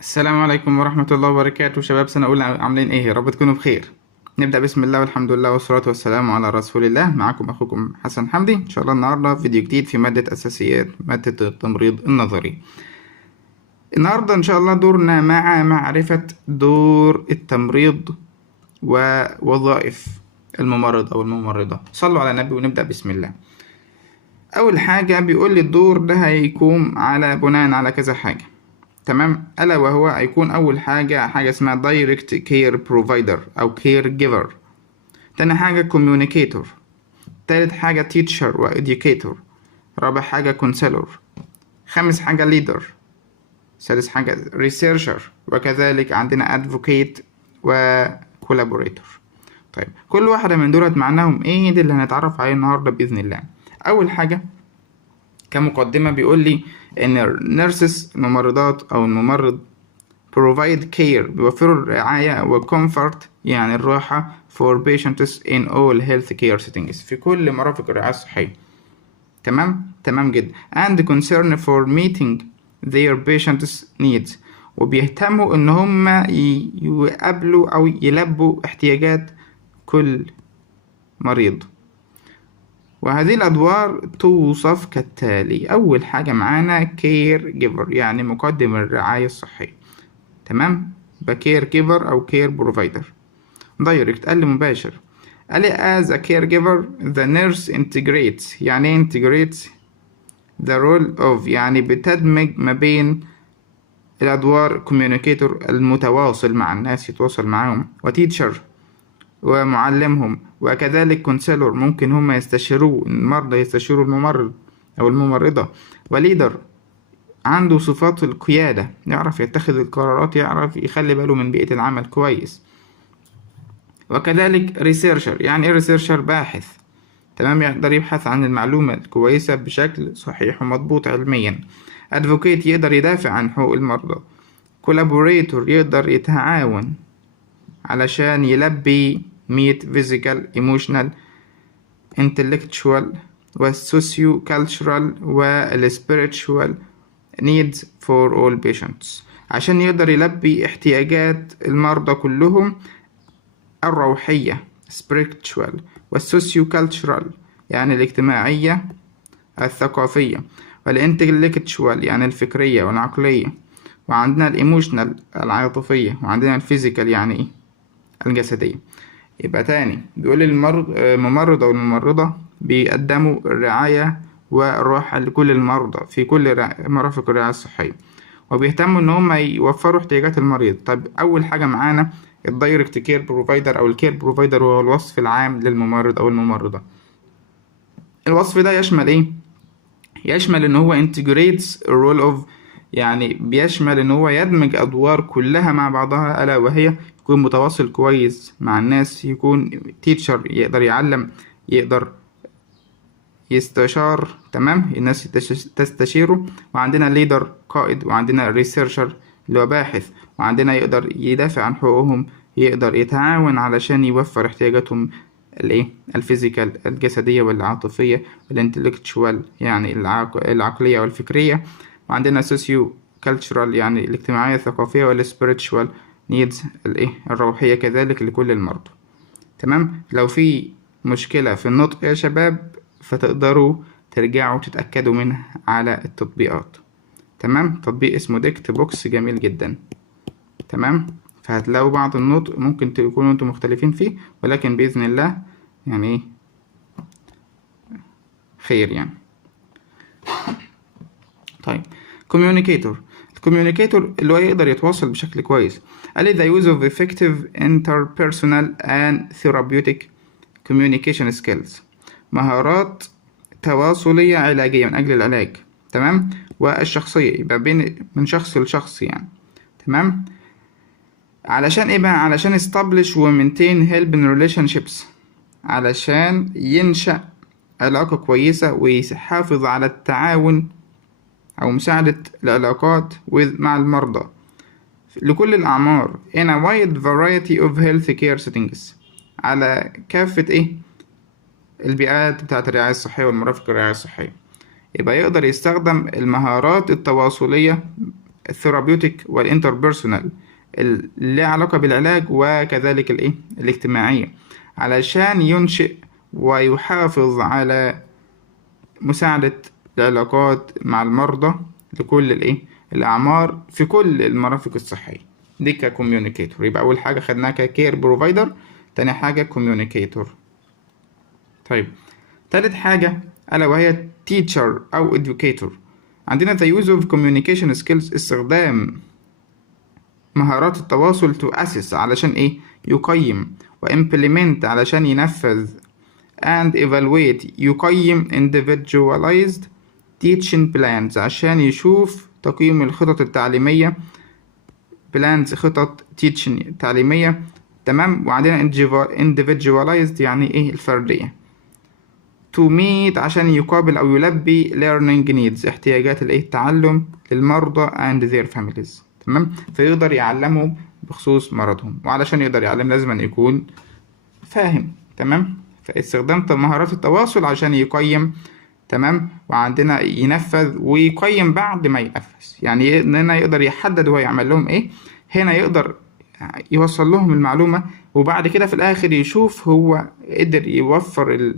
السلام عليكم ورحمة الله وبركاته. شباب سنة أولى عاملين إيه؟ يا رب تكونوا بخير. نبدأ بسم الله والحمد لله والصلاة والسلام على رسول الله. معكم أخوكم حسن حمدي. إن شاء الله النهاردة فيديو جديد في مادة أساسيات مادة التمريض النظري. النهاردة إن شاء الله دورنا مع معرفة دور التمريض ووظائف الممرض أو الممرضة. صلوا على النبي ونبدأ بسم الله. أول حاجة بيقول لي الدور ده هيكون بناء على كذا حاجة، تمام؟ ألا وهو هيكون أول حاجة اسمها direct care provider أو care giver. تاني حاجة communicator. تالت حاجة teacher و educator. رابع حاجة counselor. خامس حاجة leader. سادس حاجة researcher، وكذلك عندنا advocate و collaborator. طيب كل واحدة من دولت معناهم ايه؟ دي اللي هنتعرف عليه النهاردة بإذن الله. أول حاجة كمقدمة بيقول لي إن النيرسز الممرضات أو الممرض provide care بيوفروا الرعاية وcomfort يعني الراحة for patients in all health care settings في كل مرافق الرعاية الصحية. تمام جدا. and concern for meeting their patients needs وبيهتموا إن هم يقابلوا أو يلبوا احتياجات كل مريض. وهذه الأدوار توصف كالتالي. أول حاجة معانا كير جيفر يعني مقدم الرعاية الصحية، تمام؟ بكير جيفر أو كير بروفايدر. دايركت قال لي مباشر، قال لي as a caregiver the nurse integrates. يعني ايه integrates؟ the role of يعني بتدمج ما بين الأدوار communicator المتواصل مع الناس يتواصل معهم، وتيتشر ومعلمهم، وكذلك كونسيلور ممكن هم يستشيروا المرضى، يستشيروا الممرض أو الممرضة، وليدر عنده صفات القيادة، يعرف يتخذ القرارات، يعرف يخلي باله من بيئة العمل كويس. وكذلك ريسيرشر. يعني ايه ريسيرشر؟ باحث، تمام؟ يقدر يبحث عن المعلومة الكويسة بشكل صحيح ومضبوط علميا. ادفوكيت يقدر يدافع عن حقوق المرضى. كولابوريتور يقدر يتعاون علشان يلبي meet physical emotional intellectual والسوسيو cultural والspiritual needs for all patients عشان يقدر يلبي احتياجات المرضى كلهم الروحية spiritual والسوسيو cultural يعني الاجتماعية الثقافية والintellectual يعني الفكرية والعقلية، وعندنا الايموشنال العاطفية، وعندنا الفيزيكال يعني ايه؟ الجسدية. يبقى تاني بيقول الممرض أو الممرضة بيقدموا الرعاية والراحة لكل المرضى في كل مرافق الرعاية الصحية، وبيهتموا إن هم يوفروا احتياجات المريض. طيب أول حاجة معانا الدايركت كير بروفايدر أو الكير بروفايدر، وهو الوصف العام للممرض أو الممرضة. الوصف ده يشمل إيه؟ يشمل إن هو integrates a role of يعني بيشمل إن هو يدمج أدوار كلها مع بعضها، ألا وهي يكون متواصل كويس مع الناس، يكون تيتشر يقدر يعلم، يقدر يستشار، تمام؟ الناس تستشيره، وعندنا ليدر قائد، وعندنا ريسيرشر اللي هو باحث، وعندنا يقدر يدافع عن حقوقهم، يقدر يتعاون علشان يوفر احتياجاتهم الايه؟ الفيزيكال الجسدية والعاطفية، والانتلكتشوال يعني العقلية والفكرية، وعندنا سوسيو كالتشرال يعني الاجتماعية الثقافية، والسبيريتشوال نيدز الايه؟ الروحية كذلك لكل المرضى. تمام؟ لو في مشكلة في النطق يا شباب فتقدروا ترجعوا تتأكدوا منها على التطبيقات، تمام؟ تطبيق اسمه ديكت بوكس جميل جدا، تمام؟ فهتلاقوا بعض النطق ممكن تكونوا انتم مختلفين فيه، ولكن بإذن الله يعني خير يعني. طيب communicator. الكوميونيكيتور اللي هو يقدر يتواصل بشكل كويس. قال لي the use of effective interpersonal and therapeutic communication skills مهارات تواصلية علاجية من أجل العلاج، تمام؟ والشخصية يبقى من شخص لشخص يعني، تمام؟ علشان ايه بقى؟ علشان establish و maintain helping relationships علشان ينشأ علاقة كويسة ويحافظ على التعاون أو مساعدة العلاقات مع المرضى لكل الأعمار in a wide variety of healthcare settings على كافة البيئات بتاعة الرعاية الصحية والمرافق الرعاية الصحية. يبقى يقدر يستخدم المهارات التواصلية الثيرابيوتيك والانتربيرسونال اللي علاقة بالعلاج وكذلك الاجتماعية، علشان ينشئ ويحافظ على مساعدة العلاقات مع المرضى لكل الأعمار في كل المرافق الصحية. دي ككوميونيكيتور. يبقى أول حاجة خدناها ككير بروفايدر، تاني حاجة كوميونيكيتور. طيب تالت حاجة ألا وهي teacher أو educator. عندنا the use of communication skills، استخدام مهارات التواصل to assess علشان يقيم، و implement علشان ينفذ، and evaluate يقيم individualized teaching plans عشان يشوف تقييم الخطط التعليمية، plans خطط teaching تعليمية. تمام. وعندنا individualized يعني الفردية. to meet عشان يقابل أو يلبي learning needs احتياجات التعلم للمرضى and their families. تمام. فيقدر يعلمهم بخصوص مرضهم، وعلشان يقدر يعلم لازم أن يكون فاهم. تمام. فاستخدام مهارات التواصل عشان يقيم. تمام. وعندنا ينفذ ويقيم بعد ما ينفذ، يعني هنا يقدر يحدد هو يعمل لهم هنا يقدر يوصل لهم المعلومة، وبعد كده في الآخر يشوف هو قدر يوفر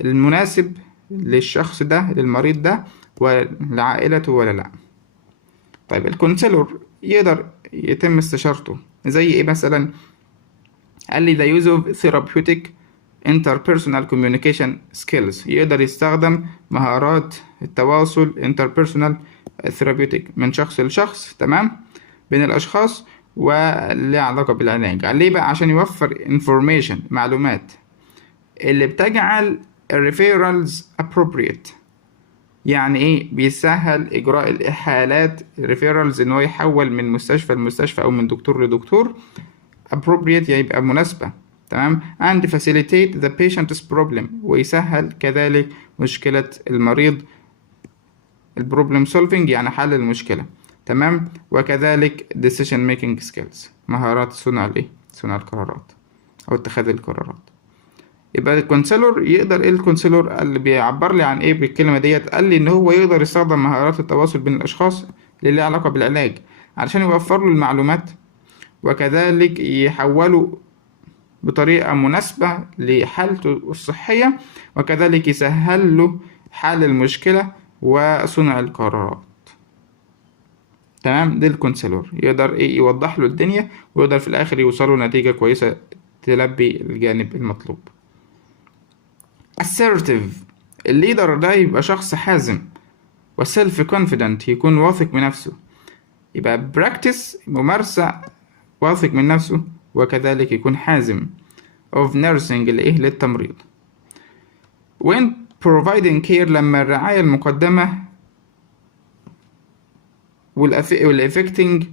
المناسب للشخص ده، للمريض ده ولعائلته ولا لا. طيب الكونسلور يقدر يتم استشارته زي مثلا قال لي the use of therapeutic interpersonal communication skills. يقدر يستخدم مهارات التواصل interpersonal therapeutic من شخص لشخص، تمام، بين الأشخاص وليه علاقة بالعلاج. ليه بقى؟ عشان يوفر information معلومات اللي بتجعل referrals appropriate. يعني بيسهل إجراء الإحالات. referrals إن هو يحول من مستشفى لمستشفى أو من دكتور لدكتور. appropriate يبقى مناسبة. تمام. and facilitate the patient's problem ويسهل كذلك مشكلة المريض. البروبلم solving يعني حل المشكلة. تمام. وكذلك decision making skills مهارات صنع صنع القرارات أو اتخاذ القرارات. يبقى الكونسلور يقدر الكونسلور اللي بيعبر لي عن بالكلمة ديت، قال لي إن هو يقدر يستخدم مهارات التواصل بين الأشخاص اللي لها علاقة بالعلاج علشان يوفر له المعلومات، وكذلك يحوله بطريقة مناسبة لحالته الصحية، وكذلك يسهل له حل المشكلة وصنع القرارات. تمام. ده الكونسلور يقدر يوضح له الدنيا، ويقدر في الآخر يوصله نتيجة كويسة تلبي الجانب المطلوب. assertive الليدر ده يبقى شخص حازم وسيلف كونفيدنت، يكون واثق من نفسه. يبقى practice ممارسة، واثق من نفسه، وكذلك يكون حازم of nursing للتمريض. when providing care لما الرعاية المقدمة والeffecting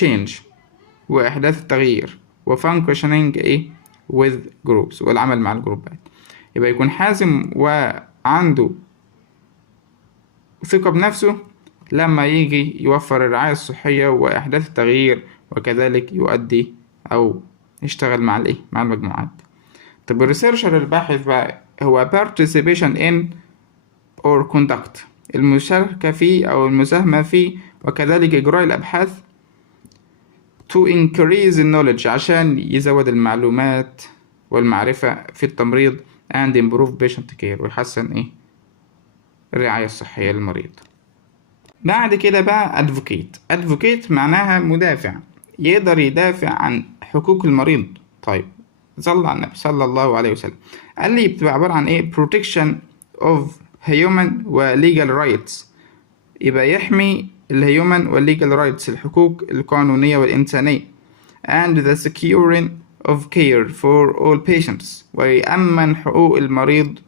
change وإحداث التغيير وfunctioning with groups والعمل مع الجروبات. يبقى يكون حازم وعنده ثقة بنفسه لما يجي يوفر الرعاية الصحية وإحداث التغيير، وكذلك يؤدي أو يشتغل مع مع المجموعات. طب الريسيرشر الباحث بقى هو participation in or conduct المشاركة فيه أو المساهمة فيه، وكذلك إجراء الأبحاث to increase knowledge عشان يزود المعلومات والمعرفة في التمريض and improve patient care ويحسن الرعاية الصحية للمريض. بعد كده بقى advocate معناها مدافع، يقدر يدافع عن حقوق المريض. طيب صلى على النبي صلى الله عليه وسلم، قال لي بتبقى عبارة عن protection of human و legal rights. يبقى يحمي الهيومن والlegal rights الحقوق القانونية والإنسانية and the securing of care for all patients ويأمن حقوق المريض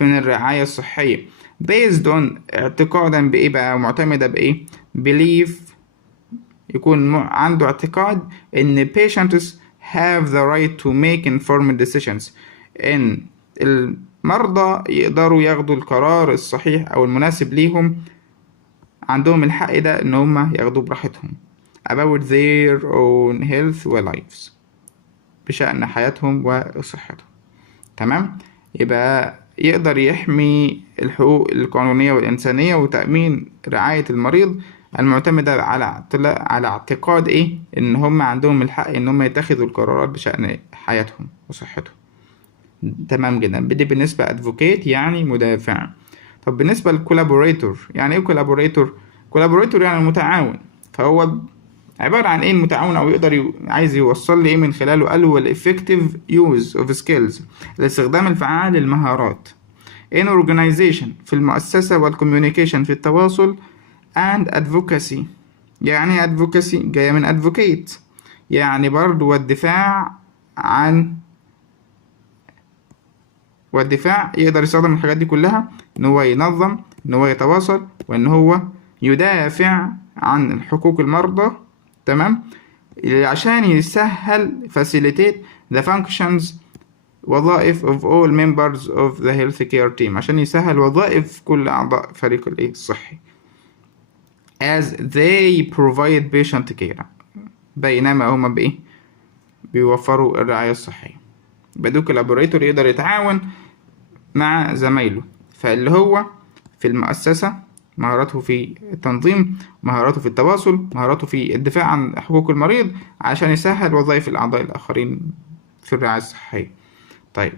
من الرعاية الصحية based on اعتقادا بقى معتمدة belief يكون عنده اعتقاد إن patients have the right to make informed decisions، إن المرضى يقدروا ياخدوا القرار الصحيح أو المناسب ليهم، عندهم الحق ده إن هم ياخدوا براحتهم about their own health و lives بشأن حياتهم وصحتهم. تمام. يبقى يقدر يحمي الحقوق القانونية والإنسانية وتأمين رعاية المريض المعتمدة على اعتقاد ايه ان هم عندهم الحق ان هم يتخذوا القرارات بشأن حياتهم وصحتهم. تمام جدا. بدي بالنسبة advocate يعني مدافع. طب بالنسبة للكولابوريتور، يعني ايه كولابوريتور؟ كولابوريتور يعني متعاون. فهو عبارة عن ايه المتعاون، او يقدر عايز يوصل لي ايه من خلاله؟ قال هو الeffective use of skills، الاستخدام الفعال للمهارات in organization في المؤسسة، والcommunication في التواصل، and advocacy. يعني advocacy جاية من advocate، يعني برضو والدفاع يقدر يستخدم الحاجات دي كلها ان هو ينظم، ان هو يتواصل، وان هو يدافع عن حقوق المرضى. تمام، عشان يسهل facilitate the functions وظائف of all members of the healthcare team، عشان يسهل وظائف كل أعضاء فريق الصحي as they provide patient care، بينما هما بيوفروا الرعاية الصحية. بدو collaborator يقدر يتعاون مع زمايله، فاللي هو في المؤسسة مهاراته في التنظيم، مهاراته في التواصل، مهاراته في الدفاع عن حقوق المريض، عشان يسهل وظائف الأعضاء الآخرين في الرعاية الصحية. طيب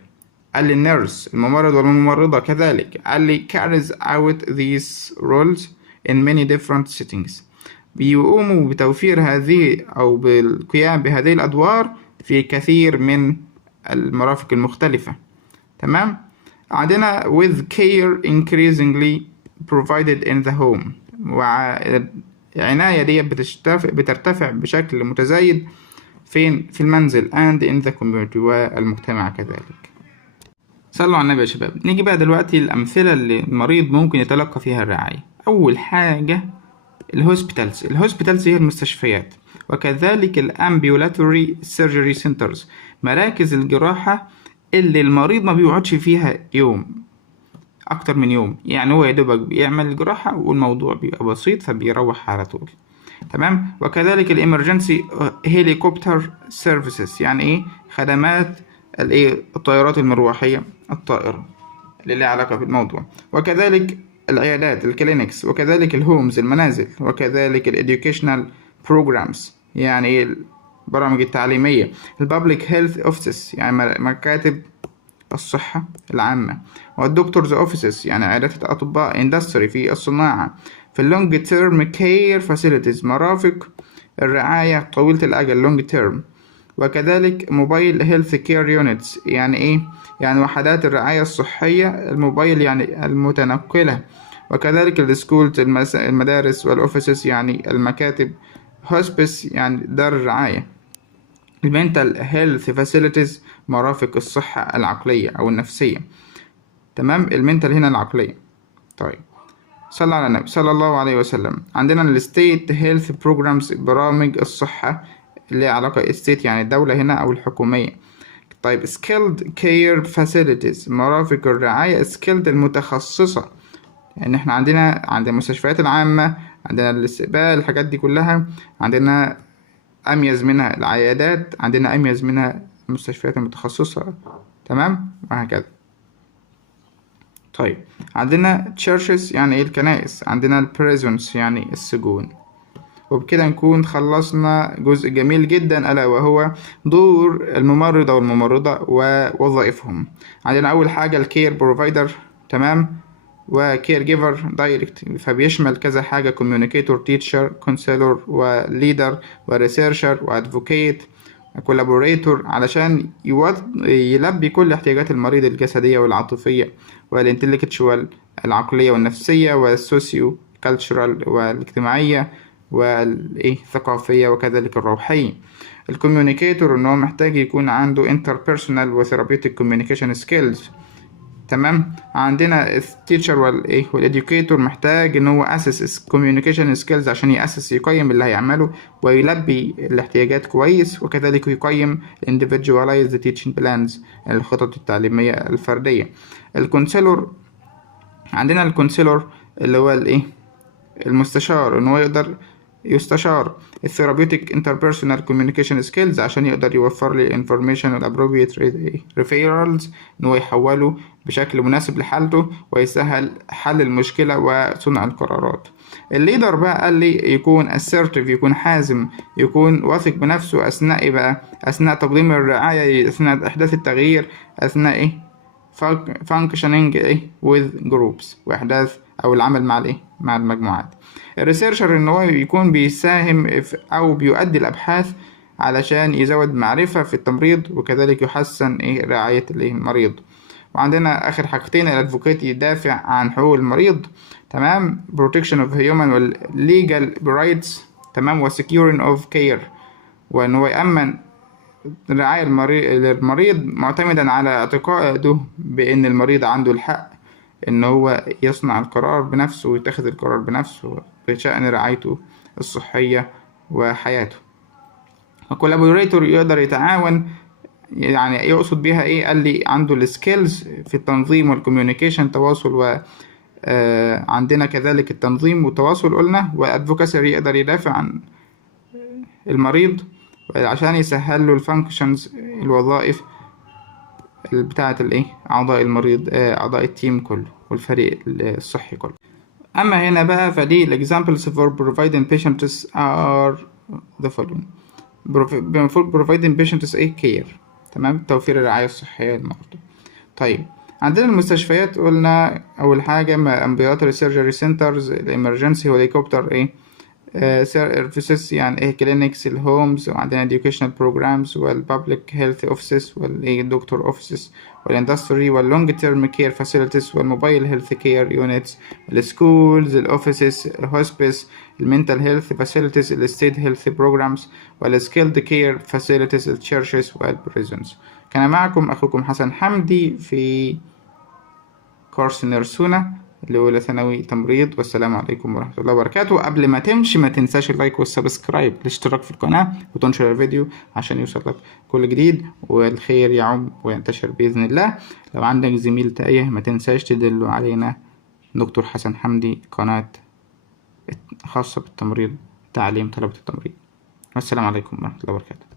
قال لي النيرس الممرض والممرضة كذلك قال لي carries out these roles in many different settings، بيقوموا بتوفير هذه أو بالقيام بهذه الأدوار في كثير من المرافق المختلفة. تمام. عندنا with care increasingly provided in the home، وعناية دي بترتفع بشكل متزايد فين؟ في المنزل and in the community والمجتمع كذلك. صلوا على النبي يا شباب. نيجي بقى دلوقتي الأمثلة اللي المريض ممكن يتلقى فيها الرعاية. أول حاجة الهوسبيتالز هي المستشفيات، وكذلك الامبيولاتوري سيرجري سنترز، مراكز الجراحة اللي المريض ما بيقعدش فيها يوم أكتر من يوم، يعني هو يدوبك بيعمل الجراحة والموضوع بيبقى بسيط فبيروح على طول. تمام. وكذلك الامرجنسي هيليكوبتر سيرفيسز، يعني ايه؟ خدمات الطيارات المروحية الطائرة اللي لها علاقة بالموضوع. وكذلك العيادات الكلينكس، وكذلك الهومز المنازل، وكذلك الإديوكيشنال بروجرامز، يعني البرامج التعليمية، البابليك هيلث اوفيسز، يعني مكاتب الصحة العامة، والدكتورز اوفيسز، يعني عيادات الأطباء، اندستري في الصناعة، في اللونج تيرم كير فاسيلتيز، مرافق الرعاية طويلة الأجل لونج تيرم. وكذلك موبايل هيلث كير يونتس، يعني ايه؟ يعني وحدات الرعاية الصحية الموبايل، يعني المتنقلة. وكذلك السكولز المدارس، والأوفيسز يعني المكاتب، هوسبيس يعني دار الرعاية، المنتال هيلث فاسيلتيز مرافق الصحة العقلية أو النفسية. تمام. المنتال هنا العقلية. طيب صلى على النبي صلى الله عليه وسلم. عندنا الستيت هيلث بروجرامز، برامج الصحة اللي علاقة ستيت يعني الدولة هنا أو الحكومية. طيب skilled care facilities، مرافق الرعاية skilled المتخصصة، يعني احنا عندنا المستشفيات العامة، عندنا الاستقبال، الحاجات دي كلها عندنا أميز منها العيادات، عندنا أميز منها المستشفيات المتخصصة. تمام. وهكذا. طيب عندنا churches يعني ايه؟ الكنائس. عندنا prisons يعني السجون. وبكده نكون خلصنا جزء جميل جدا، ألا وهو دور الممرضة والممرضة ووظائفهم. عندنا أول حاجة الكير بروفايدر، تمام، وكير جيفر دايركت، فبيشمل كذا حاجة: كوميونيكيتور، تيتشر، كونسيلور، وليدر، وريسيرشر، وادفوكيت، كولابوريتور، علشان يلبي كل احتياجات المريض الجسدية والعاطفية والانتلكتشوال العقلية والنفسية والسوسيو كالتشرال والاجتماعية والثقافية وكذلك الروحية. الكوميونيكيتور ان هو محتاج يكون عنده interpersonal وثيرابيوتيك communication skills. تمام. عندنا التيتشر والإديوكيتور محتاج ان هو اسس communication skills عشان يقيم اللي هيعمله ويلبي الاحتياجات كويس، وكذلك يقيم individualized teaching plans الخطط التعليمية الفردية. الكونسيلور، عندنا الكونسيلور اللي هو المستشار، ان هو يقدر يستشار الثيرابيوتيك interpersonal communication skills عشان يقدر يوفر لي information وال appropriate referrals إن هو يحوله بشكل مناسب لحالته ويسهل حل المشكلة وصنع القرارات. الليدر بقى قال لي يكون assertive، يكون حازم، يكون واثق بنفسه أثناء إيه بقى؟ أثناء تقديم الرعاية، أثناء إحداث التغيير، أثناء إيه؟ functioning إيه؟ with groups، وإحداث أو العمل مع الإيه؟ مع المجموعات. الريسيرشر إن هو يكون بيساهم أو بيؤدي الأبحاث علشان يزود معرفة في التمريض وكذلك يحسن إيه؟ رعاية الإيه؟ المريض. وعندنا آخر حاجتين، الادفوكيت يدافع عن حقوق المريض، تمام، protection of human وال legal rights، تمام، و securing of care، وإن هو يأمن الرعاية للمريض معتمدا على اعتقاده بأن المريض عنده الحق إن هو يصنع القرار بنفسه ويتخذ القرار بنفسه بشأن رعايته الصحية وحياته. الكولابوريتور يقدر يتعاون، يعني يقصد بيها ايه؟ قال لي عنده السكيلز في التنظيم والكوميونيكيشن، تواصل، و عندنا كذلك التنظيم والتواصل قلنا، وادفوكاسي يقدر يدافع عن المريض عشان يسهل له الفانكشنز، الوظائف بتاعة الايه؟ اعضاء المريض، اعضاء التيم كله والفريق الصحي كله. اما هنا بقى فدي الاكزامبلز for providing patients are the following. providing patients ايه؟ care، تمام، توفير الرعاية الصحية للمرضى. طيب عندنا المستشفيات قلنا أول حاجة ambulatory surgery centers، الإمرجنسي والهليكوبتر إيه services، يعني إيه clinics، الهومز، وعندنا educational programs والpublic health offices والإيه doctor offices والindustry والlong term care facilities والmobile health care units، الschools، الoffices، الhospice، المنتال health facilities، الstate health programs والskilled care facilities، الchurches والprisons. كان معكم أخوكم حسن حمدي في كورس نيرسونا لأولى ثانوي تمريض، والسلام عليكم ورحمة الله وبركاته. قبل ما تمشي ما تنساش اللايك والسبسكرايب، الاشتراك في القناة، وتنشر الفيديو عشان يوصلك كل جديد والخير يعم وينتشر بإذن الله. لو عندك زميل تايه ما تنساش تدله علينا، دكتور حسن حمدي، قناة خاصة بالتمريض، تعليم طلبة التمريض. والسلام عليكم ورحمة الله وبركاته.